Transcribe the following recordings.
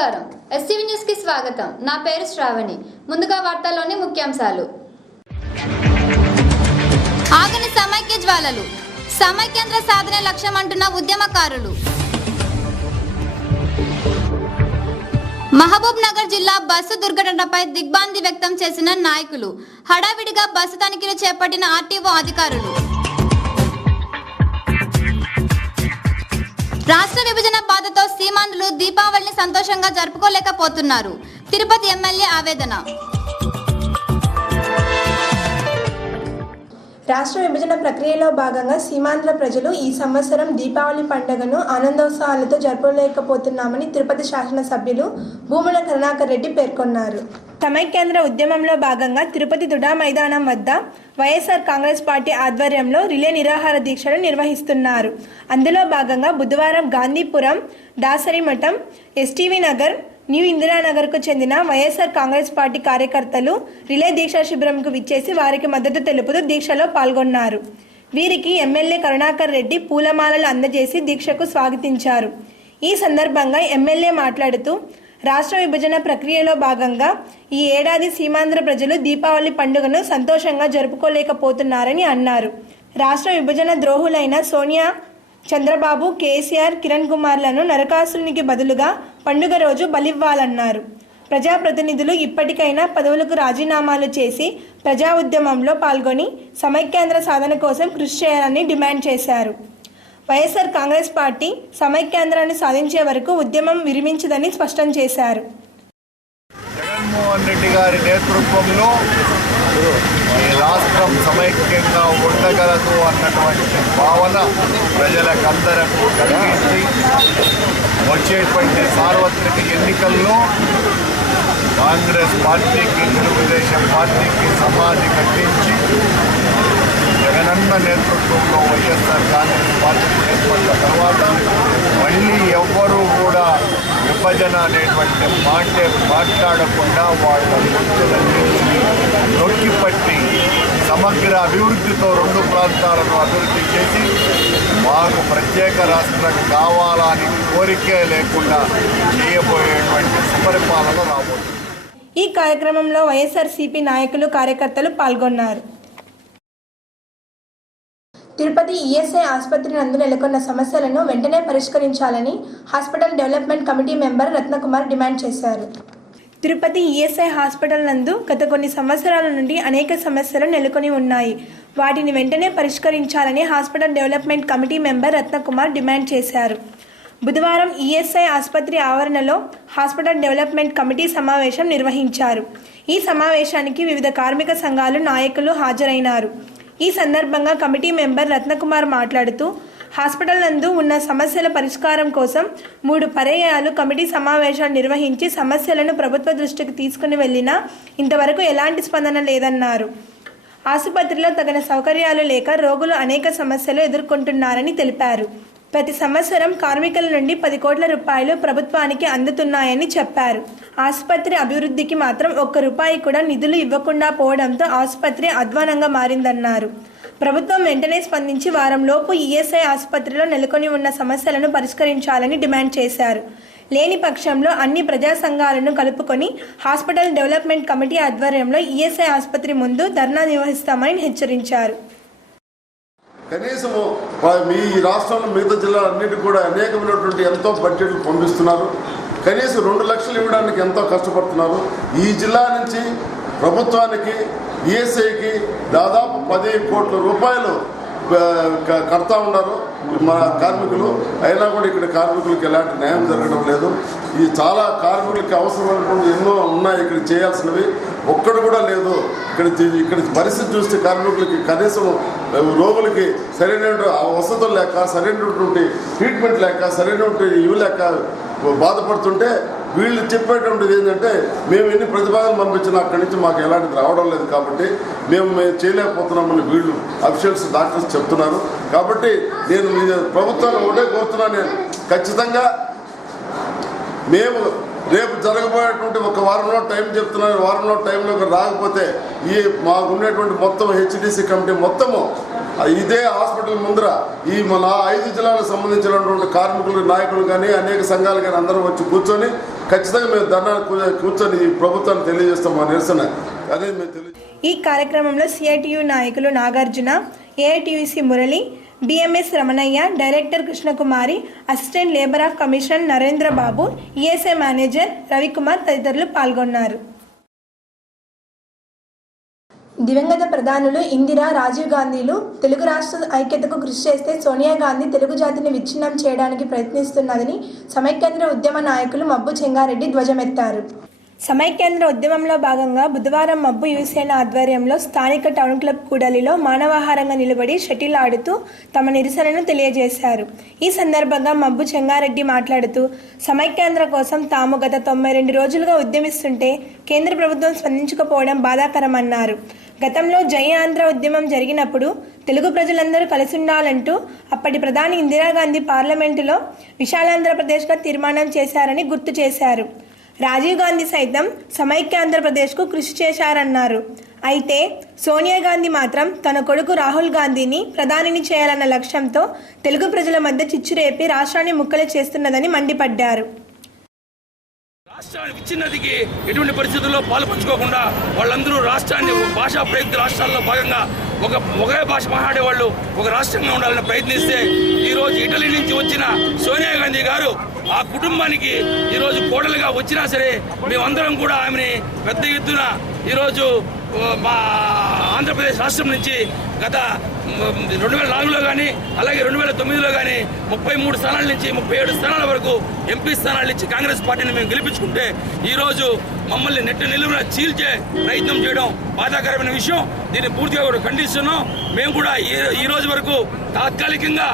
నమస్కారం STV news కి స్వాగతం నా పేరు శ్రావణి ముందుగా వార్తల్లోని ముఖ్యాంశాలు ఆగని సమైక్య జ్వాలలు సమైక్యాంధ్ర సాధన లక్ష్యం అంటున్న ఉద్యమకారులు మహబూబ్ నగర్ జిల్లా బస్సు దుర్ఘటనపై దిగ్భ్రాంతి వ్యక్తం చేసిన నాయకులు హడావిడిగా బస్సు తనిఖీలు చేపట్టిన ఆర్టీఓ అధికారులు రాష్ట్ర విభజన బాధతో సీమాంధ్రులు దీపావళిని సంతోషంగా జరుపుకోలేకపోతున్నారు తిరుపతి ఎమ్మెల్యే ఆవేదన రాష్ట్ర విభజన ప్రక్రియలో భాగంగా సీమాంధ్ర ప్రజలు ఈ సంవత్సరం దీపావళి పండుగను ఆనందోత్సాహాలతో జరుపుకోలేకపోతున్నామని తిరుపతి శాసనసభ్యులు భూముల కరుణాకర్ రెడ్డి పేర్కొన్నారు. సమైక్యాంధ్ర ఉద్యమంలో భాగంగా తిరుపతి దుడా మైదానం వద్ద వైఎస్ఆర్ కాంగ్రెస్ పార్టీ ఆధ్వర్యంలో రిలే నిరాహార దీక్షలు నిర్వహిస్తున్నారు. అందులో భాగంగా బుధవారం గాంధీపురం, దాసరిమఠం, ఎస్టీవీ నగర్, న్యూ ఇందిరానగర్కు చెందిన వైఎస్ఆర్ కాంగ్రెస్ పార్టీ కార్యకర్తలు రిలే దీక్షా శిబిరంకు విచ్చేసి వారికి మద్దతు తెలుపుతూ దీక్షలో పాల్గొన్నారు. వీరికి ఎమ్మెల్యే కరుణాకర్ రెడ్డి పూలమాలలు అందజేసి దీక్షకు స్వాగతించారు. ఈ సందర్భంగా ఎమ్మెల్యే మాట్లాడుతూ రాష్ట్ర విభజన ప్రక్రియలో భాగంగా ఈ ఏడాది సీమాంధ్ర ప్రజలు దీపావళి పండుగను సంతోషంగా జరుపుకోలేకపోతున్నారని అన్నారు. రాష్ట్ర విభజన ద్రోహులైన సోనియా, చంద్రబాబు, కేసీఆర్, కిరణ్ కుమార్లను నరకాసురునికి బదులుగా పండుగ రోజు బలివ్వాలన్నారు. ప్రజాప్రతినిధులు ఇప్పటికైనా పదవులకు రాజీనామాలు చేసి ప్రజా ఉద్యమంలో పాల్గొని సమైక్యాంధ్ర సాధన కోసం కృషి చేయాలని డిమాండ్ చేశారు. వైఎస్ఆర్ కాంగ్రెస్ పార్టీ సమైక్యాంధ్రాన్ని సాధించే వరకు ఉద్యమం విరమించదని స్పష్టం చేశారు. జగన్మోహన్ రెడ్డి గారి నేతృత్వంలో ఈ రాష్ట్రం సమైక్యంగా ఉండగలదు అన్నటువంటి భావన ప్రజలకందరకు కలిగించి వచ్చేటువంటి సార్వత్రిక ఎన్నికల్లో కాంగ్రెస్ పార్టీకి, తెలుగుదేశం పార్టీకి సమాధి కట్టించి జగనన్న నేతృత్వంలో వైఎస్ఆర్ కాంగ్రెస్ పార్టీ ఏర్పడిన తర్వాత మళ్ళీ ఎవ్వరూ కూడా విభజన అనేటువంటి మాటే మాట్లాడకుండా వాళ్ళ గుర్తులన్నింటినీ నొక్కిపట్టి సమగ్ర అభివృద్ధితో రెండు ప్రాంతాలను అభివృద్ధి చేసి మాకు ప్రత్యేక రాష్ట్రం కావాలని కోరికే లేకుండా చేయబోయేటువంటి సుపరిపాలన రాబోతుంది. ఈ కార్యక్రమంలో వైఎస్ఆర్సీపీ నాయకులు, కార్యకర్తలు పాల్గొన్నారు. తిరుపతి ఈఎస్ఐ ఆసుపత్రి నందు నెలకొన్న సమస్యలను వెంటనే పరిష్కరించాలని hospital development committee member Ratnakumar demand చేశారు. తిరుపతి ఈఎస్ఐ హాస్పిటల్ నందు గత కొన్ని సంవత్సరాల నుండి అనేక సమస్యలు నెలకొని ఉన్నాయి. వాటిని వెంటనే పరిష్కరించాలని hospital development committee member Ratnakumar demand చేశారు. బుధవారం ఈఎస్ఐ ఆసుపత్రి ఆవరణలో హాస్పిటల్ డెవలప్మెంట్ కమిటీ సమావేశం నిర్వహించారు. ఈ సమావేశానికి వివిధ కార్మిక సంఘాలు నాయకులు హాజరైనారు. ఈ సందర్భంగా కమిటీ మెంబర్ రత్నకుమార్ మాట్లాడుతూ హాస్పిటల్ నందు ఉన్న సమస్యల పరిష్కారం కోసం 3 పర్యాయాలు కమిటీ సమావేశాలు నిర్వహించి సమస్యలను ప్రభుత్వ దృష్టికి తీసుకుని వెళ్ళినా ఇంతవరకు ఎలాంటి స్పందన లేదన్నారు. ఆసుపత్రిలో తగిన సౌకర్యాలు లేక రోగులు అనేక సమస్యలు ఎదుర్కొంటున్నారని తెలిపారు. ప్రతి సంవత్సరం కార్మికుల నుండి 10 కోట్ల రూపాయలు ప్రభుత్వానికి అందుతున్నాయని చెప్పారు. ఆసుపత్రి అభివృద్ధికి మాత్రం ₹1 కూడా నిధులు ఇవ్వకుండా పోవడంతో ఆసుపత్రి అధ్వానంగా మారిందన్నారు. ప్రభుత్వం వెంటనే స్పందించి వారంలోపు ఈఎస్ఐ ఆసుపత్రిలో నెలకొని ఉన్న సమస్యలను పరిష్కరించాలని డిమాండ్ చేశారు. లేని పక్షంలో అన్ని ప్రజా సంఘాలను కలుపుకొని హాస్పిటల్ డెవలప్మెంట్ కమిటీ ఆధ్వర్యంలో ఈఎస్ఐ ఆసుపత్రి ముందు ధర్నా నిర్వహిస్తామని హెచ్చరించారు. కనీసము మీ రాష్ట్రంలో మిగతా జిల్లాలన్నిటికీ కూడా అనేకమైనటువంటి ఎంతో బడ్జెట్లు పంపిస్తున్నారు. కనీసం 2 లక్షలు ఇవ్వడానికి ఎంతో కష్టపడుతున్నారు. ఈ జిల్లా నుంచి ప్రభుత్వానికి, ఈఎస్ఐకి దాదాపు 10 కోట్ల రూపాయలు కడతా ఉన్నారు మన కార్మికులు. అయినా కూడా ఇక్కడ కార్మికులకు ఎలాంటి న్యాయం జరగడం లేదు. ఈ చాలా కార్మికులకి అవసరమైనటువంటి ఎన్నో ఉన్నాయి, ఇక్కడ చేయాల్సినవి ఒక్కడు కూడా లేదు. ఇక్కడ పరిస్థితి చూస్తే కార్మికులకి కనీసం రోగులకి సరైనటువంటి వసతులు లేక, సరైనటువంటి ట్రీట్మెంట్ లేక, సరైనటువంటి ఇవి లేక బాధపడుతుంటే వీళ్ళు చెప్పేటువంటిది ఏంటంటే మేము ఎన్ని ప్రతిపాదనలు పంపించినా అక్కడి నుంచి మాకు ఎలాంటిది రావడం లేదు కాబట్టి మేము చేయలేకపోతున్నామని వీళ్ళు అఫీషియల్స్, డాక్టర్స్ చెప్తున్నారు. కాబట్టి నేను ప్రభుత్వాన్ని ఒకటే కోరుతున్నాను, నేను ఖచ్చితంగా మేము రేపు జరగబోయేటువంటి ఒక వారంలో టైం చెప్తున్నాను. వారంలో టైంలో రాకపోతే ఈ మాకు ఉండేటువంటి మొత్తం హెచ్డిసి కమిటీ మొత్తము ఇదే హాస్పిటల్ ముందర ఈ మన 5 జిల్లాలకు సంబంధించినటువంటి కార్మికులు, నాయకులు కానీ అనేక సంఘాలు కానీ అందరూ వచ్చి కూర్చొని ఖచ్చితంగా మేము ధర్నా కూర్చొని ఈ ప్రభుత్వాన్ని తెలియజేస్తాం మా నిరసన. అదే మేము ఈ కార్యక్రమంలో సిఐటియు నాయకులు Nagarjuna, AITUC Murali, BMS Ramanaiah, director Krishnakumari, assistant labour of commissioner Narendrababu, ESI manager Ravikumar తదితరులు పాల్గొన్నారు. దివంగత ప్రధానులు ఇందిరా, రాజీవ్ గాంధీలు తెలుగు రాష్ట్ర ఐక్యతకు కృషి చేస్తే సోనియా గాంధీ తెలుగు జాతిని విచ్ఛిన్నం చేయడానికి ప్రయత్నిస్తున్నదని సమైక్యాంధ్ర ఉద్యమ నాయకులు మబ్బు చెంగారెడ్డి ధ్వజమెత్తారు. సమైక్యాంధ్ర ఉద్యమంలో భాగంగా బుధవారం మబ్బు యువసేన ఆధ్వర్యంలో స్థానిక టౌన్ క్లబ్ కూడలిలో మానవాహారంగా నిలబడి షటిల్ ఆడుతూ తమ నిరసనను తెలియజేశారు. ఈ సందర్భంగా మబ్బు చెంగారెడ్డి మాట్లాడుతూ సమైక్యాంధ్ర కోసం తాము గత 92 రోజులుగా ఉద్యమిస్తుంటే కేంద్ర ప్రభుత్వం స్పందించకపోవడం బాధాకరమన్నారు. గతంలో జై ఆంధ్ర ఉద్యమం జరిగినప్పుడు తెలుగు ప్రజలందరూ కలిసుండాలంటూ అప్పటి ప్రధాని ఇందిరాగాంధీ పార్లమెంటులో విశాలాంధ్రప్రదేశ్గా తీర్మానం చేశారని గుర్తు చేశారు. రాజీవ్ గాంధీ సైతం సమైక్యాంధ్రప్రదేశ్కు కృషి చేశారన్నారు. అయితే సోనియా గాంధీ మాత్రం తన కొడుకు రాహుల్ గాంధీని ప్రధానిని చేయాలన్న లక్ష్యంతో తెలుగు ప్రజల మధ్య చిచ్చురేపి రాష్ట్రాన్ని ముక్కలు చేస్తున్నదని మండిపడ్డారు. రాష్ట్రాన్ని విచ్ఛిన్నతికి ఎటువంటి పరిస్థితుల్లో పాల్పంచుకోకుండా వాళ్ళందరూ రాష్ట్రాన్ని భాషా ప్రయుక్త రాష్ట్రాల్లో భాగంగా ఒకే భాష మాట్లాడే వాళ్ళు ఒక రాష్ట్రంగా ఉండాలని ప్రయత్నిస్తే ఈరోజు ఇటలీ నుంచి వచ్చిన సోనియా గాంధీ గారు ఆ కుటుంబానికి ఈరోజు కోడలుగా వచ్చినా సరే మేమందరం కూడా ఆమెని పెద్ద ఎత్తున ఈరోజు మా ఆంధ్రప్రదేశ్ రాష్ట్రం నుంచి గత 2004లో కానీ అలాగే 2009లో కానీ 33 స్థానాల నుంచి 37 స్థానాల వరకు ఎంపీ స్థానాల నుంచి కాంగ్రెస్ పార్టీని మేము గెలిపించుకుంటే ఈరోజు మమ్మల్ని నిలువున చీల్చే ప్రయత్నం చేయడం బాధాకరమైన విషయం. దీన్ని పూర్తిగా కూడా ఖండిస్తున్నాం. మేము కూడా ఈ రోజు వరకు తాత్కాలికంగా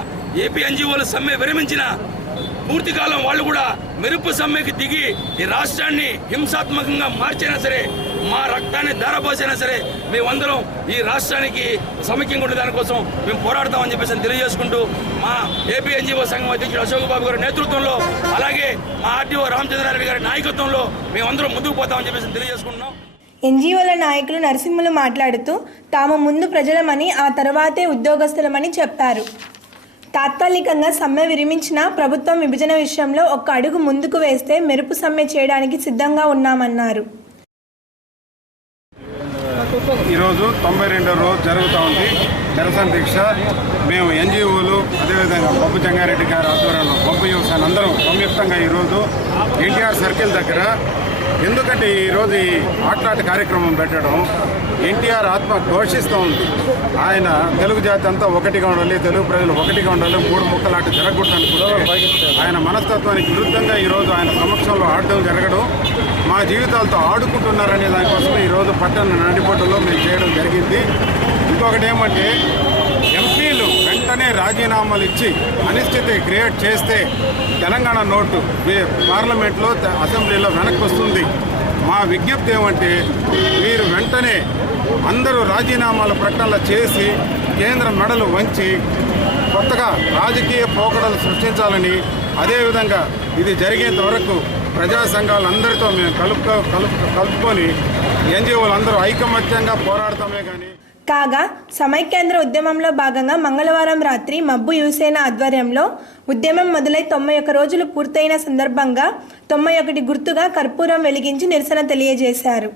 ఏపీ ఎన్జీఓలు సమ్మె విరమించిన పూర్తి కాలం వాళ్ళు కూడా మెరుపు సమ్మెకి దిగి ఈ రాష్ట్రాన్ని హింసాత్మకంగా మార్చైనా సరే మా రక్తాన్ని ధారపోసైనా సరే మేమందరం ఈ రాష్ట్రానికి సమైక్యంగా ఉండే దానికోసం మేము పోరాడతామని చెప్పేసి తెలియజేసుకుంటూ మా ఏపీ ఎన్జీఓ సంఘం అధ్యక్షుడు అశోక్ బాబు గారి నేతృత్వంలో అలాగే మా ఆర్టీఓ రామచంద్రారెడ్డి గారి నాయకత్వంలో మేమందరం ముందుకు పోతామని చెప్పేసి తెలియజేసుకుంటున్నాం. ఎన్జీఓల నాయకులు నరసింహులు మాట్లాడుతూ తాము ముందు ప్రజలమని ఆ తర్వాతే ఉద్యోగస్తులమని చెప్పారు. తాత్కాలికంగా సమ్మె విరమించిన ప్రభుత్వం విభజన విషయంలో ఒక్క అడుగు ముందుకు వేస్తే మెరుపు సమ్మె చేయడానికి సిద్ధంగా ఉన్నామన్నారు. ఈరోజు 92వ రోజు జరుగుతూ ఉంది నిరసన దీక్ష. మేము ఎన్జీఓలు అదేవిధంగా మబ్బు చెంగారెడ్డి గారి ఆధ్వర్యంలో మబ్బు యువసేన అందరం సంయుక్తంగా ఈరోజు ఎన్టీఆర్ సర్కిల్ దగ్గర, ఎందుకంటే ఈరోజు ఈ ఆట్లాట కార్యక్రమం పెట్టడం ఎన్టీఆర్ ఆత్మ ఘోషిస్తూ ఉంది. ఆయన తెలుగు జాతి అంతా ఒకటిగా ఉండాలి, తెలుగు ప్రజలు ఒకటిగా ఉండాలి, 3 ముక్కలాట జరగకూడదని కూడా ఆయన మనస్తత్వానికి విరుద్ధంగా ఈరోజు ఆయన సమక్షంలో ఆడడం జరగడం, మా జీవితాలతో ఆడుకుంటున్నారనే దానికోసం ఈరోజు పట్టణ నడిబొడ్డులో మేము చేయడం జరిగింది. ఇంకొకటి ఏమంటే ఎంపీలు వెంటనే రాజీనామాలు ఇచ్చి అనిశ్చితి క్రియేట్ చేస్తే తెలంగాణ నోటు పార్లమెంట్లో అసెంబ్లీలో వెనక్కి వస్తుంది. మా విజ్ఞప్తి ఏమంటే మీరు వెంటనే అందరూ రాజీనామాల ప్రకటనలు చేసి కేంద్ర మెడలు వంచి కొత్తగా రాజకీయ పోకడలు సృష్టించాలని, అదేవిధంగా ఇది జరిగేంత వరకు ప్రజా సంఘాలందరితో మేము కలుపుకొని ఎన్జీఓలందరూ ఐకమత్యంగా పోరాడతామే కానీ. కాగా సమైక్యాంధ్ర ఉద్యమంలో భాగంగా మంగళవారం రాత్రి మబ్బు యువసేన ఆధ్వర్యంలో ఉద్యమం మొదలై 91 రోజులు పూర్తయిన సందర్భంగా 91 గుర్తుగా కర్పూరం వెలిగించి నిరసన తెలియజేశారు.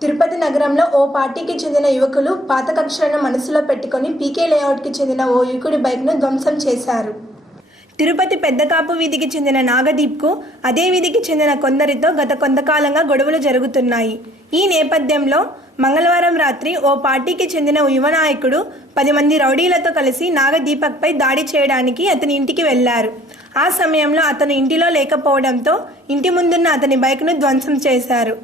తిరుపతి నగరంలో ఓ పార్టీకి చెందిన యువకులు పాత కక్షలను మనసులో పెట్టుకుని పీకే లేఅవుట్కి చెందిన ఓ యువకుడి బైక్ను ధ్వంసం చేశారు. తిరుపతి పెద్దకాపు వీధికి చెందిన నాగదీప్కు అదే వీధికి చెందిన కొందరితో గత కొంతకాలంగా గొడవలు జరుగుతున్నాయి. ఈ నేపథ్యంలో మంగళవారం రాత్రి ఓ పార్టీకి చెందిన యువ నాయకుడు 10 మంది రౌడీలతో కలిసి నాగదీపక్పై దాడి చేయడానికి అతని ఇంటికి వెళ్లారు. ఆ సమయంలో అతను ఇంటిలో లేకపోవడంతో ఇంటి ముందున్న అతని బైక్ను ధ్వంసం చేశారు.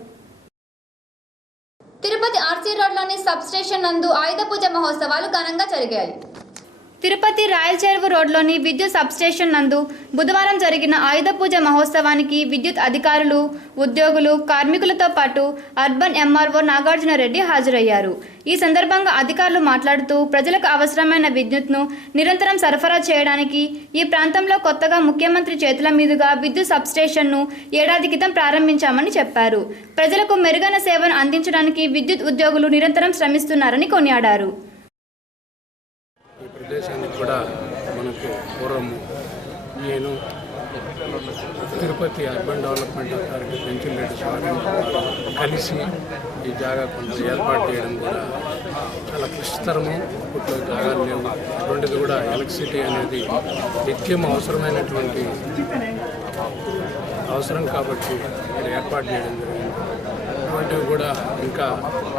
తిరుపతి ఆర్సీ రోడ్లోని సబ్ స్టేషన్ నందు ఆయుధ పూజ మహోత్సవాలు ఘనంగా జరిగాయి. తిరుపతి రాయల్ చెరువు రోడ్లోని విద్యుత్ సబ్స్టేషన్ నందు బుధవారం జరిగిన ఆయుధ పూజ మహోత్సవానికి విద్యుత్ అధికారులు, ఉద్యోగులు, కార్మికులతో పాటు అర్బన్ ఎంఆర్ఓ నాగార్జునరెడ్డి హాజరయ్యారు. ఈ సందర్భంగా అధికారులు మాట్లాడుతూ ప్రజలకు అవసరమైన విద్యుత్ను నిరంతరం సరఫరా చేయడానికి ఈ ప్రాంతంలో కొత్తగా ముఖ్యమంత్రి చేతుల మీదుగా విద్యుత్ సబ్స్టేషన్ను ఏడాది క్రితం ప్రారంభించామని చెప్పారు. ప్రజలకు మెరుగైన సేవను అందించడానికి విద్యుత్ ఉద్యోగులు నిరంతరం శ్రమిస్తున్నారని కొనియాడారు. ఈ ప్రదేశానికి కూడా మనకు పూర్వం నేను Tirupati urban development authority Penchireddy స్వామి కలిసి ఈ జాగా కొంత ఏర్పాటు చేయడం కూడా చాలా క్లిష్టతరము. ఇప్పట్లో జాగాలు లేవు. అటువంటిది కూడా ఎలక్ట్రిసిటీ అనేది నిత్యం అవసరమైనటువంటి అవసరం కాబట్టి ఇక్కడ ఏర్పాటు చేయడం జరిగింది. అటువంటివి కూడా ఇంకా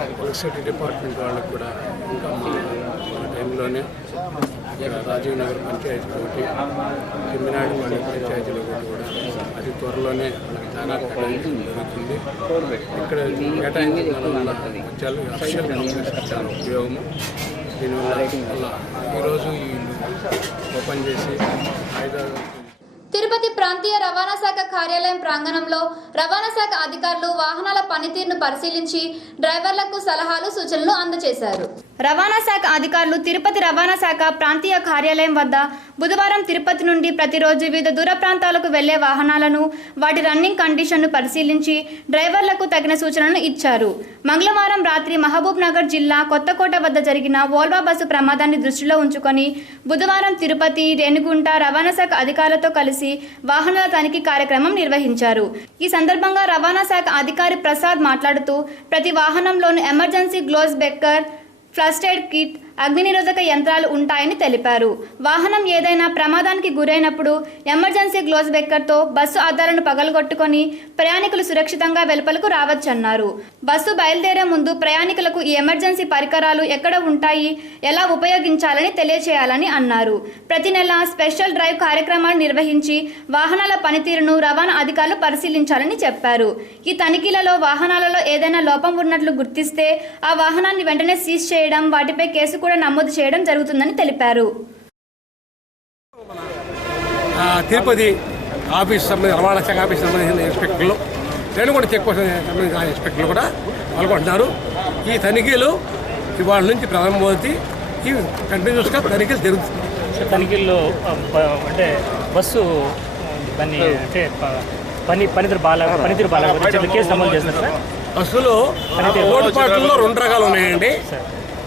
ఎలక్ట్రిసిటీ డిపార్ట్మెంట్ వాళ్ళకు కూడా ఇంకా మన టైంలోనే ఇక్కడ రాజీవ్ నగర్ పంచాయతీ ఒకటి, తిమ్మినాడు మండలి పంచాయతీలో కూడా అతి త్వరలోనే మనకి జాగా కేటాయించడం జరుగుతుంది. ఇక్కడ కేటాయించడం వల్ల చాలా అఫిషియల్ కంప్లైంట్స్ చాలా ఉపయోగము. దీనివల్ల ఈరోజు ఈ ఓపెన్ చేసి తిరుపతి ప్రాంతీయ రవాణా శాఖ కార్యాలయం ప్రాంగణంలో రవాణా శాఖ అధికారులు వాహనాల పనితీరును పరిశీలించి డ్రైవర్లకు సలహాలు సూచనలు అందజేశారు. రవాణా శాఖ అధికారులు తిరుపతి రవాణా శాఖ ప్రాంతీయ కార్యాలయం వద్ద బుధవారం తిరుపతి నుండి ప్రతిరోజు వివిధ దూర ప్రాంతాలకు వెళ్లే వాహనాలను వాటి రన్నింగ్ కండిషన్ను పరిశీలించి డ్రైవర్లకు తగిన సూచనలను ఇచ్చారు. మంగళవారం రాత్రి మహబూబ్ నగర్ జిల్లా కొత్తకోట వద్ద జరిగిన వోల్వా బస్సు ప్రమాదాన్ని దృష్టిలో ఉంచుకొని బుధవారం తిరుపతి, రేణిగుంట రవాణా శాఖ అధికారులతో కలిసి వాహనాల తనిఖీ కార్యక్రమం నిర్వహించారు. ఈ సందర్భంగా రవాణా శాఖ అధికారి ప్రసాద్ మాట్లాడుతూ ప్రతి వాహనంలోనూ ఎమర్జెన్సీ గ్లోవ్స్ బెక్కర్, ఫస్ట్ ఎయిడ్ కిట్, అగ్ని నిరోధక యంత్రాలు ఉంటాయని తెలిపారు. వాహనం ఏదైనా ప్రమాదానికి గురైనప్పుడు ఎమర్జెన్సీ గ్లోవ్స్ బెక్కర్తో బస్సు అద్దాలను పగలగొట్టుకొని ప్రయాణికులు సురక్షితంగా వెలుపలకు రావచ్చన్నారు. బస్సు బయలుదేరే ముందు ప్రయాణికులకు ఈ ఎమర్జెన్సీ పరికరాలు ఎక్కడ ఉంటాయి, ఎలా ఉపయోగించాలని తెలియచేయాలని అన్నారు. ప్రతి నెల స్పెషల్ డ్రైవ్ కార్యక్రమాలు నిర్వహించి వాహనాల పనితీరును రవాణా అధికారులు పరిశీలించాలని చెప్పారు. ఈ తనిఖీలలో వాహనాలలో ఏదైనా లోపం ఉన్నట్లు గుర్తిస్తే ఆ వాహనాన్ని వెంటనే సీజ్ చేయడం, వాటిపై కేసు కూడా నమోదు చేయడం జరుగుతుందని తెలిపారు. తిరుపతి ఆఫీస్ సంబంధించిన రవాణా శాఖ ఆఫీస్ సంబంధించిన ఇన్స్పెక్టర్లు, రేణుగుంట చెక్ పోస్ట్ సంబంధించిన ఇన్స్పెక్టర్లు కూడా పాల్గొంటున్నారు. ఈ తనిఖీలు ఇవాళ నుంచి ప్రారంభమవుతాయి. ఈ కంటిన్యూస్గా తనిఖీలు జరుగుతుంది. తనిఖీల్లో అంటే బస్సు అంటే పనితీరు బాగా కేసు నమోదు చేస్తున్నారు. బస్సులో లోటుపాట్లలో 2 రకాలు ఉన్నాయండి.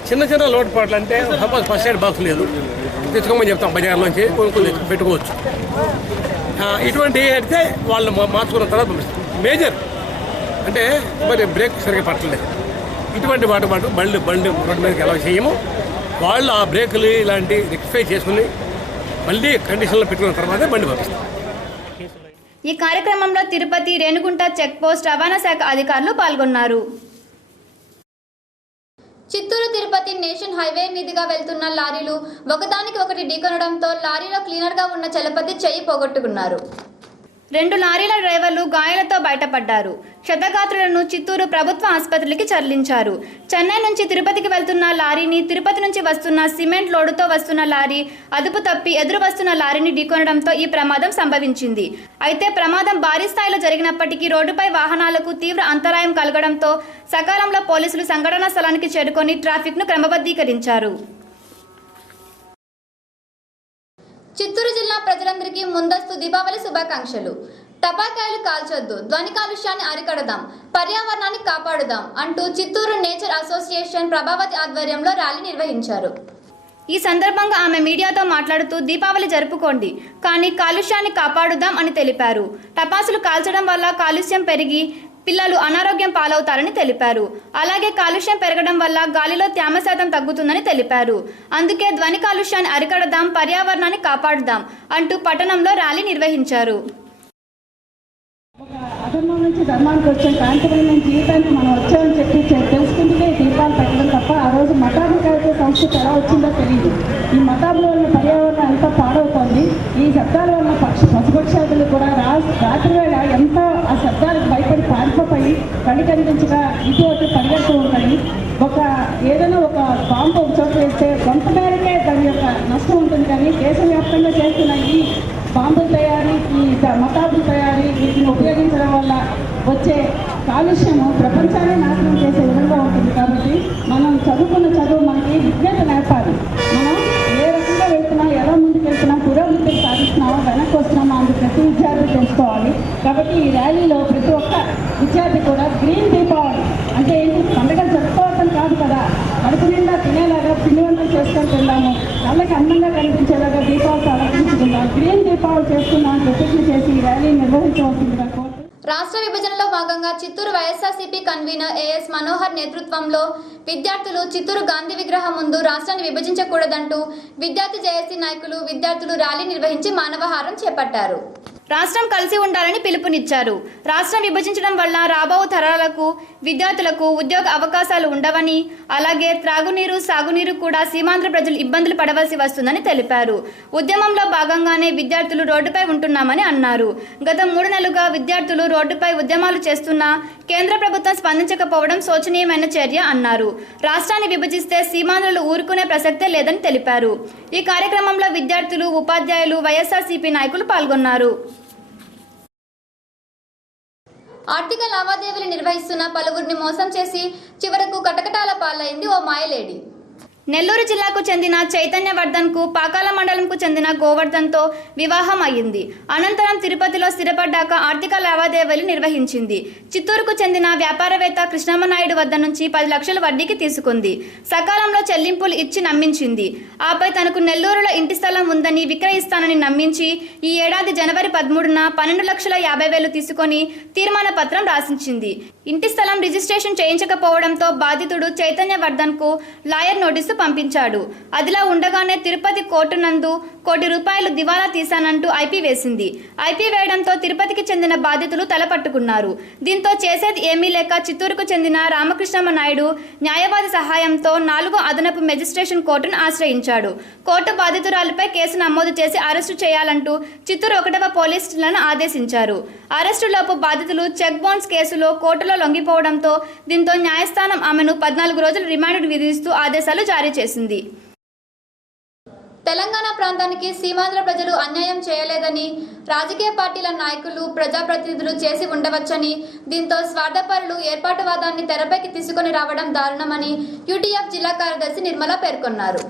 చిన్న చిన్న లోటుపాట్లు అంటే సపోజ్ ఫస్ట్ ఎయిడ్ బాక్స్ లేదు, తెచ్చుకోమని చెప్తాం. బజార్లోంచి కొనుక్కొని పెట్టుకోవచ్చు. ఇటువంటి అయితే వాళ్ళు మార్చుకున్న తర్వాత మేజర్ అంటే మరి బ్రేక్ సరిగ్గా పట్టలేదు, ఇటువంటి వాటి బండి రోడ్డు మీదకి ఎలా చేయము. వాళ్ళు ఆ బ్రేకులు ఇలాంటి రెక్టిఫై చేసుకుని మళ్ళీ కండిషన్లో పెట్టుకున్న తర్వాత బండి పంపిస్తాం. ఈ కార్యక్రమంలో తిరుపతి, రేణిగుంట చెక్ పోస్ట్ రవాణా శాఖ అధికారులు పాల్గొన్నారు. చిత్తూరు తిరుపతి నేషనల్ హైవే మీదుగా వెళ్తున్న లారీలు ఒకదానికి ఒకటి ఢీకొనడంతో లారీలో క్లీనర్గా ఉన్న చలపతి చెయ్యి పోగొట్టుకున్నారు. 2 లారీల డ్రైవర్లు గాయాలతో బయటపడ్డారు. క్షతగాత్రులను చిత్తూరు ప్రభుత్వ ఆసుపత్రికి తరలించారు. చెన్నై నుంచి తిరుపతికి వెళ్తున్న లారీని, తిరుపతి నుంచి వస్తున్న సిమెంట్ లోడుతో వస్తున్న లారీ అదుపు తప్పి ఎదురు వస్తున్న లారీని ఢీకొనడంతో ఈ ప్రమాదం సంభవించింది. అయితే ప్రమాదం భారీ స్థాయిలో జరిగినప్పటికీ రోడ్డుపై వాహనాలకు తీవ్ర అంతరాయం కలగడంతో సకాలంలో పోలీసులు సంఘటనా స్థలానికి చేరుకొని ట్రాఫిక్ను క్రమబద్ధీకరించారు. చిత్తూరు జిల్లా ప్రజలందరికీ ముందస్తు దీపావళి శుభాకాంక్షలు. టపాకాయలు కాల్చొద్దు, ధ్వని కాలుష్యాన్ని అరికడదాం, పర్యావరణాన్ని కాపాడుదాం అంటూ చిత్తూరు నేచర్ అసోసియేషన్ ప్రభావతి ఆధ్వర్యంలో ర్యాలీ నిర్వహించారు. ఈ సందర్భంగా ఆమె మీడియాతో మాట్లాడుతూ దీపావళి జరుపుకోండి, కానీ కాలుష్యాన్ని కాపాడుదాం అని తెలిపారు. టపాసులు కాల్చడం వల్ల కాలుష్యం పెరిగి పిల్లలు అనారోగ్యం పాలవుతారని తెలిపారు. అలాగే కాలుష్యం పెరగడం వల్ల గాలిలో తేమ శాతం తగ్గుతుందని తెలిపారు. అందుకే ధ్వని కాలుష్యాన్ని అరికడదాం, పర్యావరణాన్ని కాపాడుదాం అంటూ పట్టణంలో ర్యాలీ నిర్వహించారు. అధర్మం నుంచి ధర్మానికి వచ్చే కాంతిమైన జీవితానికి మనం వచ్చామని చెప్పి తెలుసుకుంటూనే దీపాలు పెట్టడం తప్ప ఆ రోజు మతాభికారిక సంస్కృతి ఎలా వచ్చిందో తెలియదు. ఈ మతాబుల వల్ల పర్యావరణం ఎంతో పాడవుతోంది. ఈ శబ్దాల వల్ల పశుపక్షాదులు కూడా రాత్రి వేళ ఎంతో ఆ శబ్దాలకు భయపడి పారిపోయి కళ్ళు కనిపించగా ఇటు అటు పరిగెడుతూ ఉంటాయి. ఏదైనా ఒక బాంబు ఒక చోట వేస్తే కొంత మేరకే దాని యొక్క నష్టం ఉంటుంది. కానీ దేశవ్యాప్తంగా చేస్తున్న ఈ బాంబుల తయారీ, ఈ మతాబుల తయారీ, వీటిని ఉపయోగించడం వల్ల వచ్చే కాలుష్యము ప్రపంచాన్ని నాశనం చేసే విధంగా ఉంటుంది. కాబట్టి మనం చదువుకున్న చదువు మనకి విజ్ఞత నేర్పాలి. మనం ఏ రకంగా వెళ్తున్నాం, ఎలా ముందుకు వెళ్తున్నాం, పురోగతిని సాధిస్తున్నామో, వెనక్కి వస్తున్నామో అందుకు ప్రతి విద్యార్థి తెలుసుకోవాలి. కాబట్టి ఈ ర్యాలీలో ప్రతి ఒక్క విద్యార్థి కూడా గ్రీన్ దీపావళి అంటే ఏంటి, పండుగలు జరుపుకోవటం కాదు కదా, కడుపు నిండా తినేలాగా పిండి వంటలు చేసుకొని తిన్నాము. వాళ్ళకి అందంగా కనిపించేలాగా దీపావళి అలంకరించుకుందాం. గ్రీన్ దీపావళి చేసుకుందాం ప్రతిజ్ఞ చేసి ఈ ర్యాలీ నిర్వహించవలసిందిగా కోరుతూ రాష్ట్ర విభజనలో భాగంగా చిత్తూరు వైఎస్ఆర్సీపీ కన్వీనర్ ఏఎస్ మనోహర్ నేతృత్వంలో విద్యార్థులు చిత్తూరు గాంధీ విగ్రహం ముందు రాష్ట్రాన్ని విభజించకూడదంటూ విద్యార్థి జేఏసీ నాయకులు విద్యార్థులు ర్యాలీ నిర్వహించి మానవహారం చేపట్టారు. రాష్ట్రం కలిసి ఉండాలని పిలుపునిచ్చారు. రాష్ట్రం విభజించడం వల్ల రాబో తరాలకు విద్యార్థులకు ఉద్యోగ అవకాశాలు ఉండవని, అలాగే త్రాగునీరు సాగునీరు కూడా సీమాంధ్ర ప్రజలు ఇబ్బందులు పడవలసి వస్తుందని తెలిపారు. ఉద్యమంలో భాగంగానే విద్యార్థులు రోడ్డుపై ఉంటున్నామని అన్నారు. గత 3 నెలలుగా విద్యార్థులు రోడ్డుపై ఉద్యమాలు చేస్తున్నా కేంద్ర ప్రభుత్వం స్పందించకపోవడం శోచనీయమైన చర్య అన్నారు. రాష్ట్రాన్ని విభజిస్తే సీమాంధ్రలు ఊరుకునే ప్రసక్తే లేదని తెలిపారు. ఈ కార్యక్రమంలో విద్యార్థులు, ఉపాధ్యాయులు, వైఎస్ఆర్సీపీ నాయకులు పాల్గొన్నారు. ఆర్థిక లావాదేవీలు నిర్వహిస్తున్న పలువురిని మోసం చేసి చివరకు కటకటాల పాలైంది ఓ మాయలేడి. నెల్లూరు జిల్లాకు చెందిన చైతన్యవర్ధన్ కు పాకాల మండలంకు చెందిన గోవర్ధన్ తో వివాహం అయ్యింది. అనంతరం తిరుపతిలో స్థిరపడ్డాక ఆర్థిక లావాదేవీలు నిర్వహించింది. చిత్తూరుకు చెందిన వ్యాపారవేత్త కృష్ణమ్మనాయుడు వద్ద నుంచి 10 లక్షల వడ్డీకి తీసుకుంది. సకాలంలో చెల్లింపులు ఇచ్చి నమ్మించింది. ఆపై తనకు నెల్లూరులో ఇంటి స్థలం ఉందని విక్రయిస్తానని నమ్మించి ఈ ఏడాది జనవరి 13న 12,50,000 తీసుకొని తీర్మాన పత్రం రాసించింది. ఇంటి స్థలం రిజిస్ట్రేషన్ చేయించకపోవడంతో బాధితుడు చైతన్యవర్ధన్ కు లాయర్ నోటీసు పంపించాడు. అదిలా ఉండగానే తిరుపతి కోర్టు నందు ₹1 కోటి దివాలా తీశానంటూ ఐపీ వేసింది. ఐపీ వేయడంతో తిరుపతికి చెందిన బాధితులు తలపట్టుకున్నారు. దీంతో చేసేది ఏమీ లేక చిత్తూరుకు చెందిన రామకృష్ణమ్మ నాయుడు న్యాయవాది సహాయంతో 4వ అదనపు మెజిస్ట్రేషన్ కోర్టును ఆశ్రయించాడు. కోర్టు బాధితురాలిపై కేసు నమోదు చేసి అరెస్టు చేయాలంటూ చిత్తూరు 1వ పోలీస్ స్టేషన్లను ఆదేశించారు. అరెస్టులోపు బాధితులు చెక్ బౌన్స్ కేసులో కోర్టులో లొంగిపోవడంతో దీంతో న్యాయస్థానం ఆమెను 14 రోజులు రిమాండ్ విధిస్తూ ఆదేశాలు జారీ చేసింది. తెలంగాణ ప్రాంతానికి సీమాంధ్ర ప్రజలు అన్యాయం చేయలేదని, రాజకీయ పార్టీల నాయకులు, ప్రజాప్రతినిధులు చేసి ఉండవచ్చని, దీంతో స్వార్థపరులు ఏర్పాటువాదాన్ని తెరపైకి తీసుకొని రావడం దారుణమని యూటీఎఫ్ జిల్లా కార్యదర్శి నిర్మల పేర్కొన్నారు.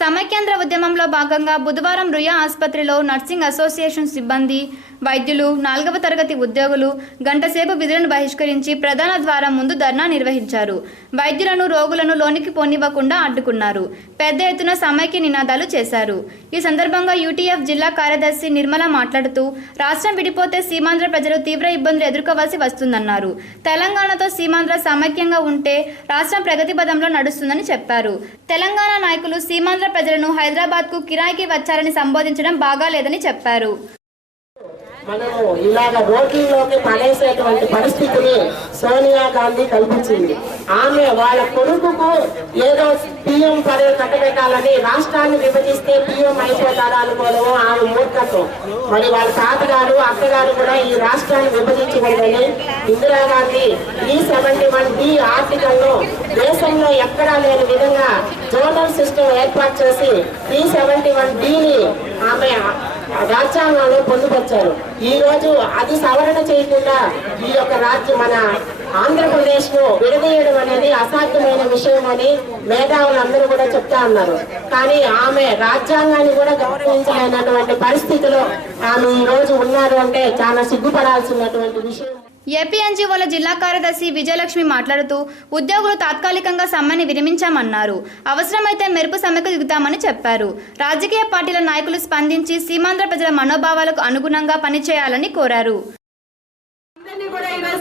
సమైక్యాంధ్ర ఉద్యమంలో భాగంగా బుధవారం రుయా ఆసుపత్రిలో నర్సింగ్ అసోసియేషన్ సిబ్బంది, వైద్యులు, 4వ తరగతి ఉద్యోగులు గంటసేపు విధులను బహిష్కరించి ప్రధాన ద్వారం ముందు ధర్నా నిర్వహించారు. వైద్యులను, రోగులను లోనికి పోనివ్వకుండా అడ్డుకున్నారు. పెద్ద ఎత్తున సమైక్య నినాదాలు చేశారు. ఈ సందర్భంగా యూటీఎఫ్ జిల్లా కార్యదర్శి నిర్మల మాట్లాడుతూ రాష్ట్రం విడిపోతే సీమాంధ్ర ప్రజలు తీవ్ర ఇబ్బందులు ఎదుర్కోవాల్సి వస్తుందన్నారు. తెలంగాణతో సీమాంధ్ర సమైక్యంగా ఉంటే రాష్ట్రం ప్రగతి పదంలో నడుస్తుందని చెప్పారు. తెలంగాణ నాయకులు సీమాంధ్ర ప్రజలను హైదరాబాద్కు కిరాయికి వచ్చారని సంబోధించడం బాగాలేదని చెప్పారు. మనము ఇలాగ రోడ్లలోకి పడేసేటువంటి పరిస్థితిని సోనియా గాంధీ కల్పించింది. ఆమె వాళ్ళ కొడుకుకు ఏదో పిఎం పదవి కట్టబెట్టాలని రాష్ట్రాన్ని విభజిస్తే పిఎం అయిపోతారా అనుకోవడము ఆమె మూర్ఖత్వం. మరి వాళ్ళ తాతగారు, అక్కగారు కూడా ఈ రాష్ట్రాన్ని విభజించకూడదని ఇందిరాగాంధీ 371D ఆర్టికల్లో దేశంలో ఎక్కడా లేని విధంగా జోనల్ సిస్టమ్ ఏర్పాటు చేసి 371Dని ఆమె రాజ్యాంగంలో పొందుపరిచారు. ఈ రోజు అది సవరణ చేయకుండా ఈ యొక్క రాజ్యం మన ఆంధ్రప్రదేశ్ ను విడదీయడం అనేది అసాధ్యమైన విషయం అని మేధావులందరూ కూడా చెప్తా ఉన్నారు. కానీ ఆమె రాజ్యాంగాన్ని కూడా గౌరవించలేనటువంటి పరిస్థితిలో ఆమె ఈ రోజు ఉన్నారు అంటే చాలా సిగ్గుపడాల్సినటువంటి విషయం. ఏపీ ఎన్జీఓల జిల్లా కార్యదర్శి విజయలక్ష్మి మాట్లాడుతూ ఉద్యోగులు తాత్కాలికంగా సమ్మెని విరమించామన్నారు. అవసరమైతే మెరుపు సమ్మెకు దిగుతామని చెప్పారు. రాజకీయ పార్టీల నాయకులు స్పందించి సీమాంధ్ర ప్రజల మనోభావాలకు అనుగుణంగా పనిచేయాలని కోరారు.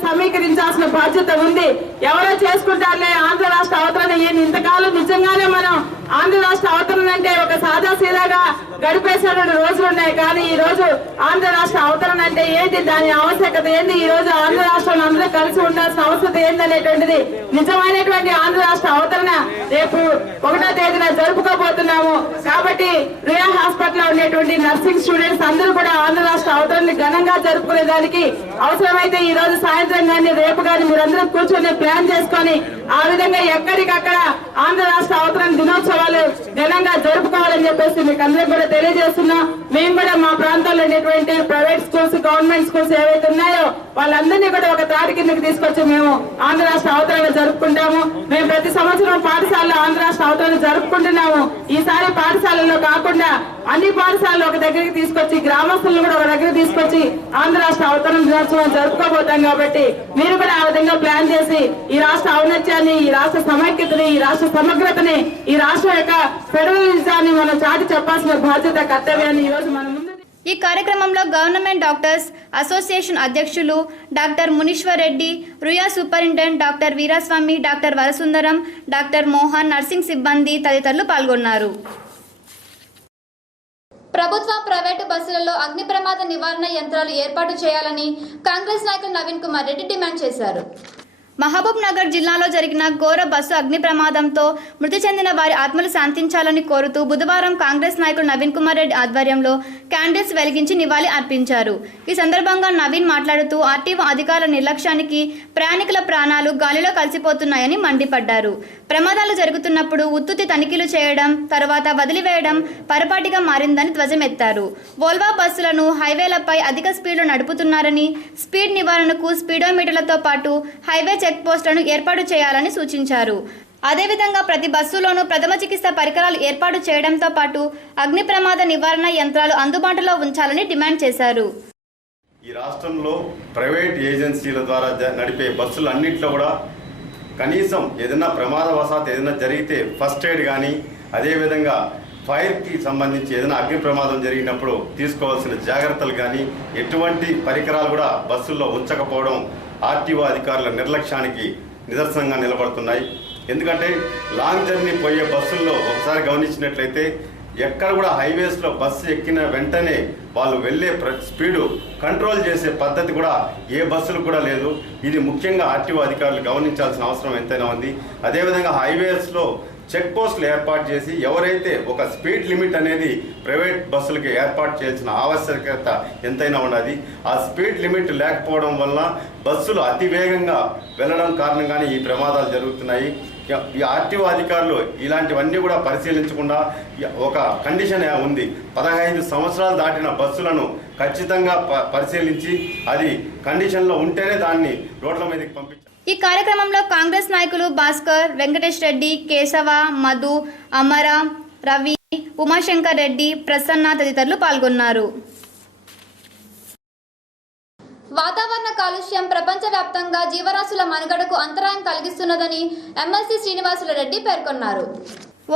సమీకరించాల్సిన బాధ్యత ఉంది. ఎవరో చేసుకుంటారులే ఆంధ్ర రాష్ట్ర అవతరణ. ఇంతకాలం నిజంగానే మనం ఆంధ్ర రాష్ట్ర అవతరణ అంటే ఒక సాదా సీదాగా గడిపేసినటువంటి రోజులు ఉన్నాయి. కానీ ఈ రోజు ఆంధ్ర రాష్ట్ర అవతరణ అంటే ఏంటి, దాని ఆవశ్యకత ఏంటి, ఈ రోజు ఆంధ్ర రాష్ట్రంలో అందరూ కలిసి ఉండాల్సిన అవసరం ఏంటనేటువంటిది నిజమైనటువంటి ఆంధ్ర రాష్ట్ర అవతరణ రేపు 1వ తేదీన జరుపుకోబోతున్నాము. కాబట్టి రుయా హాస్పిటల్ లో ఉండేటువంటి నర్సింగ్ స్టూడెంట్స్ అందరూ కూడా ఆంధ్ర రాష్ట్ర అవతరణని ఘనంగా జరుపుకునే దానికి అవసరమైతే ఈ రోజు సాయంత్రం కానీ రేపు కానీ మీరందరూ కూర్చొని ప్లాన్ చేసుకొని ఆ విధంగా ఎక్కడికక్కడ ఆంధ్ర రాష్ట్ర అవతరణ దినోత్సవాలు ఘనంగా జరుపుకోవాలని చెప్పేసి మీకు అందరూ కూడా తెలియజేస్తున్నాం. మేము కూడా మా ప్రాంతాల్లో ఉండేటువంటి ప్రైవేట్ స్కూల్స్, గవర్నమెంట్ స్కూల్స్ ఏవైతే ఉన్నాయో వాళ్ళందరినీ కూడా ఒక తాటి కిందకి తీసుకొచ్చి మేము ఆంధ్ర రాష్ట్ర అవతరణ జరుపుకుంటాము. మేము ప్రతి సంవత్సరం పాఠశాలలో ఆంధ్ర రాష్ట్ర అవతరణ జరుపుకుంటున్నాము. ఈసారి పాఠశాలలో కాకుండా అన్ని పాఠశాలలు ఒక దగ్గరికి తీసుకొచ్చి గ్రామస్తులను కూడా ఒక దగ్గర తీసుకొచ్చి ఆంధ్ర రాష్ట్ర అవతరణ దినోత్సవం జరుపుకోబోతాం కాబట్టి మీరు కూడా ఆ విధంగా ప్లాన్ చేసి ఈ రాష్ట్ర ఔన్నత్యాన్ని, ఈ రాష్ట్ర సమైక్యతని, ఈ రాష్ట్ర సమగ్రతని, ఈ రాష్ట్ర యొక్క ఫెడరలిజాన్ని మనం చాటి చెప్పాల్సిన బాధ్యత, కర్తవ్యాన్ని ఈ రోజు మనం ముందు. ఈ కార్యక్రమంలో గవర్నమెంట్ డాక్టర్స్ అసోసియేషన్ అధ్యక్షులు doctor Muneeshwar Reddy, Ruia superintendent doctor Veeraswamy, doctor Varasundaram, doctor Mohan, nursing సిబ్బంది తదితరులు పాల్గొన్నారు. ప్రభుత్వ, ప్రైవేటు బస్సులలో అగ్ని ప్రమాద నివారణ యంత్రాలు ఏర్పాటు చేయాలని కాంగ్రెస్ నాయకులు నవీన్ కుమార్ రెడ్డి డిమాండ్ చేశారు. మహబూబ్ నగర్ జిల్లాలో జరిగిన ఘోర బస్సు అగ్ని ప్రమాదంతో మృతి చెందిన వారి ఆత్మలు శాంతించాలని కోరుతూ బుధవారం కాంగ్రెస్ నాయకుడు నవీన్ కుమార్ రెడ్డి ఆధ్వర్యంలో క్యాండిల్స్ వెలిగించి నివాళి అర్పించారు. ఈ సందర్భంగా నవీన్ మాట్లాడుతూ ఆర్టీఓ అధికారుల నిర్లక్ష్యానికి ప్రయాణికుల ప్రాణాలు గాలిలో కలిసిపోతున్నాయని మండిపడ్డారు. ప్రమాదాలు జరుగుతున్నప్పుడు ఉత్తుతి తనిఖీలు చేయడం, తర్వాత వదిలివేయడం పరిపాటిగా మారిందని ధ్వజమెత్తారు. వోల్వా బస్సులను హైవేలపై అధిక స్పీడ్లో నడుపుతున్నారని, స్పీడ్ నివారణకు స్పీడోమీటర్లతో పాటు హైవే చెక్ పోస్టులను ఏర్పాటు చేయాలని సూచించారు. అదేవిధంగా ప్రతి బస్సులోనూ ప్రథమ చికిత్స పరికరాలు ఏర్పాటు చేయడంతో పాటు అగ్ని ప్రమాద నివారణ యంత్రాలు అందుబాటులో ఉంచాలని డిమాండ్ చేశారు. ఈ రాష్ట్రంలో ప్రైవేట్ ఏజెన్సీల ద్వారా నడిపే బస్సులు అన్నింటిలో కూడా కనీసం ఏదైనా ప్రమాదవశాత్తు ఏదైనా జరిగితే ఫస్ట్ ఎయిడ్ కానీ, అదేవిధంగా ఫైర్కి సంబంధించి ఏదైనా అగ్ని ప్రమాదం జరిగినప్పుడు తీసుకోవాల్సిన జాగ్రత్తలు కానీ, ఎటువంటి పరికరాలు కూడా బస్సుల్లో ఉంచకపోవడం ఆర్టీఓ అధికారుల నిర్లక్ష్యానికి నిదర్శనంగా నిలబడుతున్నాయి. ఎందుకంటే లాంగ్ జర్నీ పోయే బస్సుల్లో ఒకసారి గమనించినట్లయితే ఎక్కడ కూడా హైవేస్లో బస్సు ఎక్కిన వెంటనే వాళ్ళు వెళ్ళే స్పీడు కంట్రోల్ చేసే పద్ధతి కూడా ఏ బస్సులు కూడా లేదు. ఇది ముఖ్యంగా ఆర్టీఓ అధికారులు గమనించాల్సిన అవసరం ఎంతైనా ఉంది. అదేవిధంగా హైవేస్లో చెక్ పోస్టులు ఏర్పాటు చేసి ఎవరైతే ఒక స్పీడ్ లిమిట్ అనేది ప్రైవేట్ బస్సులకి ఏర్పాటు చేయాల్సిన ఆవశ్యకత ఎంతైనా ఉన్నది. ఆ స్పీడ్ లిమిట్ లేకపోవడం వల్ల బస్సులు అతి వేగంగా వెళ్ళడం కారణంగానే ఈ ప్రమాదాలు జరుగుతున్నాయి. ఈ ఆర్టీఓ అధికారులు ఇలాంటివన్నీ కూడా పరిశీలించకుండా ఒక కండిషన్ ఉంది, 15 సంవత్సరాలు దాటిన బస్సులను ఖచ్చితంగా పరిశీలించి అది కండిషన్లో ఉంటేనే దాన్ని రోడ్ల మీదకి పంపించారు. ఈ కార్యక్రమంలో కాంగ్రెస్ నాయకులు భాస్కర్, వెంకటేష్ రెడ్డి, కేశవ, మధు, అమర, రవి, ఉమాశంకర్ రెడ్డి, ప్రసన్న తదితరులు పాల్గొన్నారు. వాతావరణ కాలుష్యం ప్రపంచవ్యాప్తంగా జీవరాశుల మనుగడకు అంతరాయం కలిగిస్తున్నదని ఎమ్మెల్సీ శ్రీనివాసులు రెడ్డి పేర్కొన్నారు.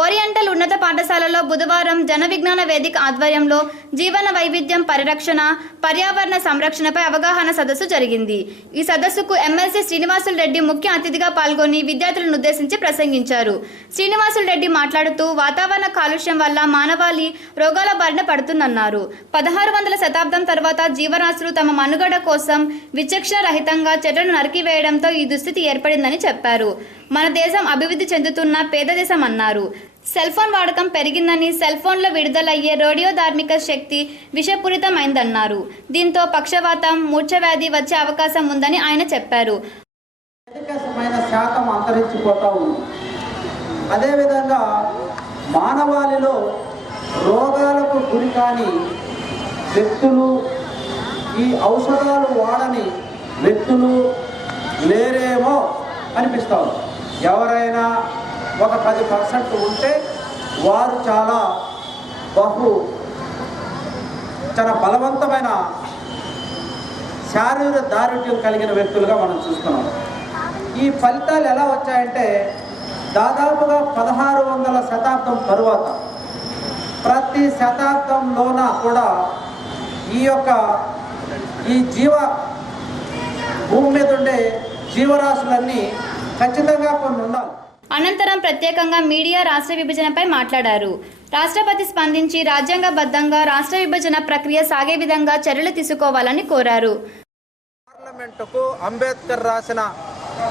ఓరియంటల్ ఉన్నత పాఠశాలలో బుధవారం జన విజ్ఞాన వేదిక ఆధ్వర్యంలో జీవన వైవిధ్యం పరిరక్షణ, పర్యావరణ సంరక్షణపై అవగాహన సదస్సు జరిగింది. ఈ సదస్సుకు ఎమ్మెల్సీ శ్రీనివాసులు రెడ్డి ముఖ్య అతిథిగా పాల్గొని విద్యార్థులను ఉద్దేశించి ప్రసంగించారు. శ్రీనివాసులు రెడ్డి మాట్లాడుతూ వాతావరణ కాలుష్యం వల్ల మానవాళి రోగాల బారిన పడుతుందన్నారు. 1600 శతాబ్దం తర్వాత జీవరాశులు తమ మనుగడ కోసం విచక్షణ రహితంగా చెట్లను నరికివేయడంతో ఈ దుస్థితి ఏర్పడిందని చెప్పారు. మన దేశం అభివృద్ధి చెందుతున్న పేద దేశం అన్నారు. సెల్ ఫోన్ వాడకం పెరిగిందని, సెల్ ఫోన్లో విడుదలయ్యే రేడియో ధార్మిక శక్తి విషపూరితమైందన్నారు. దీంతో పక్షవాతం, మూర్ఛవ్యాధి వచ్చే అవకాశం ఉందని ఆయన చెప్పారు. శాతం అంతరించిపోతా ఉంది. అదేవిధంగా మానవాళిలో రోగాలకు గురికాని వ్యక్తులు, ఈ ఔషధాలు వాడని వ్యక్తులు లేరేమో అనిపిస్తాం. ఎవరైనా ఒక 10% ఉంటే వారు చాలా బలవంతమైన శారీరక దారుఢ్యం కలిగిన వ్యక్తులుగా మనం చూస్తున్నాం. ఈ ఫలితాలు ఎలా వచ్చాయంటే దాదాపుగా 1600 శతాబ్దం తరువాత ప్రతి శతాబ్దంలోన కూడా ఈ భూమి మీద ఉండే జీవరాశులన్నీ ఖచ్చితంగా కొన్ని ఉండాలి. అనంతరం ప్రత్యేకంగా మీడియా రాష్ట్ర విభజనపై మాట్లాడారు. రాష్ట్రపతి స్పందించి రాజ్యాంగబద్ధంగా రాష్ట్ర విభజన ప్రక్రియ సాగే విధంగా చర్యలు తీసుకోవాలని కోరారు. పార్లమెంటుకు అంబేద్కర్ రాసిన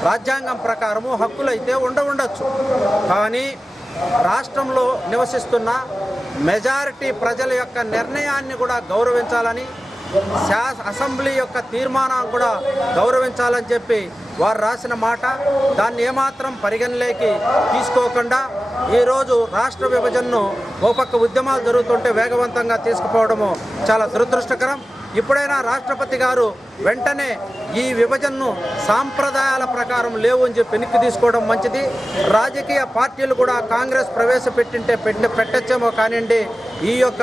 రాజ్యాంగం ప్రకారము హక్కులైతే ఉండవచ్చు, కానీ రాష్ట్రంలో నివసిస్తున్న మెజారిటీ ప్రజల యొక్క నిర్ణయాన్ని కూడా గౌరవించాలని, అసెంబ్లీ యొక్క తీర్మానాన్ని కూడా గౌరవించాలని చెప్పి వారు రాసిన మాట. దాన్ని ఏమాత్రం పరిగణలోకి తీసుకోకుండా ఈరోజు రాష్ట్ర విభజనను ఓ పక్క ఉద్యమాలు జరుగుతుంటే వేగవంతంగా తీసుకుపోవడము చాలా దురదృష్టకరం. ఇప్పుడైనా రాష్ట్రపతి గారు వెంటనే ఈ విభజనను సాంప్రదాయాల ప్రకారం లేవు అని చెప్పి వెనక్కి తీసుకోవడం మంచిది. రాజకీయ పార్టీలు కూడా కాంగ్రెస్ ప్రవేశపెట్టింటే పెట్టచ్చేమో కానివ్వండి, ఈ యొక్క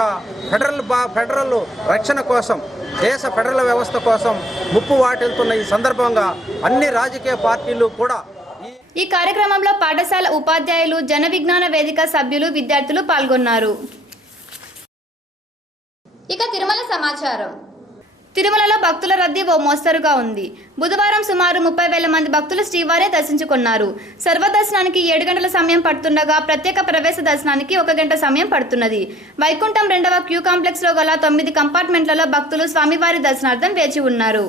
ఫెడరల్ రక్షణ కోసం, దేశ ఫెడరల్ వ్యవస్థ కోసం ముప్పు వాటిల్తున్న ఈ సందర్భంగా అన్ని రాజకీయ పార్టీలు కూడా ఈ కార్యక్రమంలో పాఠశాల ఉపాధ్యాయులు, జన విజ్ఞాన వేదిక సభ్యులు, విద్యార్థులు పాల్గొన్నారు. ఇక తిరుమల సమాచారం. తిరుమలలో భక్తుల రద్దీ ఓ మోస్తరుగా ఉంది. బుధవారం సుమారు 30,000 మంది భక్తులు శ్రీవారిని దర్శించుకున్నారు. సర్వదర్శనానికి 7 గంటల సమయం పడుతుండగా ప్రత్యేక ప్రవేశ దర్శనానికి 1 గంట సమయం పడుతున్నది. వైకుంఠం 2వ క్యూ కాంప్లెక్స్ లో గల 9 కంపార్ట్మెంట్లలో భక్తులు స్వామివారి దర్శనార్థం వేచి ఉన్నారు.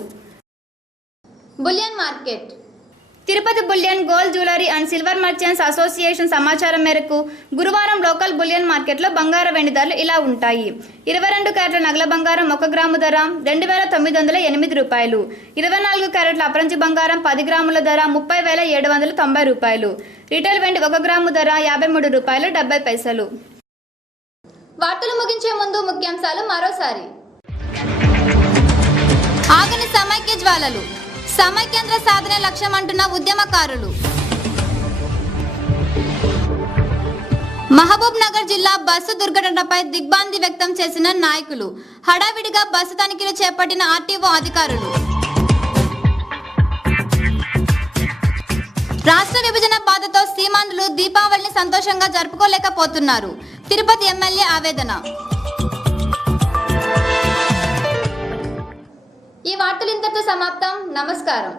Bullion market. Tirupati bullion, gold jewellery and silver merchants association సమాచారం మేరకు గురువారం లోకల్ బులియన్ మార్కెట్లో బంగారు వెండి ధరలు ఇలా ఉంటాయి. 22 క్యారెట్ల నగల బంగారం 1 గ్రాము ధర 2,908 రూపాయలు. 24 క్యారెట్ల అపరంజి బంగారం 10 గ్రాముల ధర 30,790 రూపాయలు. రిటైల్ వెండి 1 గ్రాము ధర 53 రూపాయలు 70 పైసలు. వార్తలు ముగించే ముందు ముఖ్యాంశాలు మరోసారి. ఆగని సమైక్య జ్వాలలు, సమైక్యాంధ్ర సాధన లక్ష్యం అంటున్న ఉద్యమకారులు. మహబూబ్ నగర్ జిల్లా బస్సు దుర్ఘటనపై దిగ్భ్రాంతి వ్యక్తం చేసిన నాయకులు. హడావిడిగా బస్సు తనిఖీలు చేపట్టిన ఆర్టీఓ అధికారులు. రాష్ట్ర విభజన బాధతో సీమాంధ్రులు దీపావళిని సంతోషంగా జరుపుకోలేకపోతున్నారు. తిరుపతి ఎమ్మెల్యే ఆవేదన. ఈ వార్తలు ఇంతటితో సమాప్తం. నమస్కారం.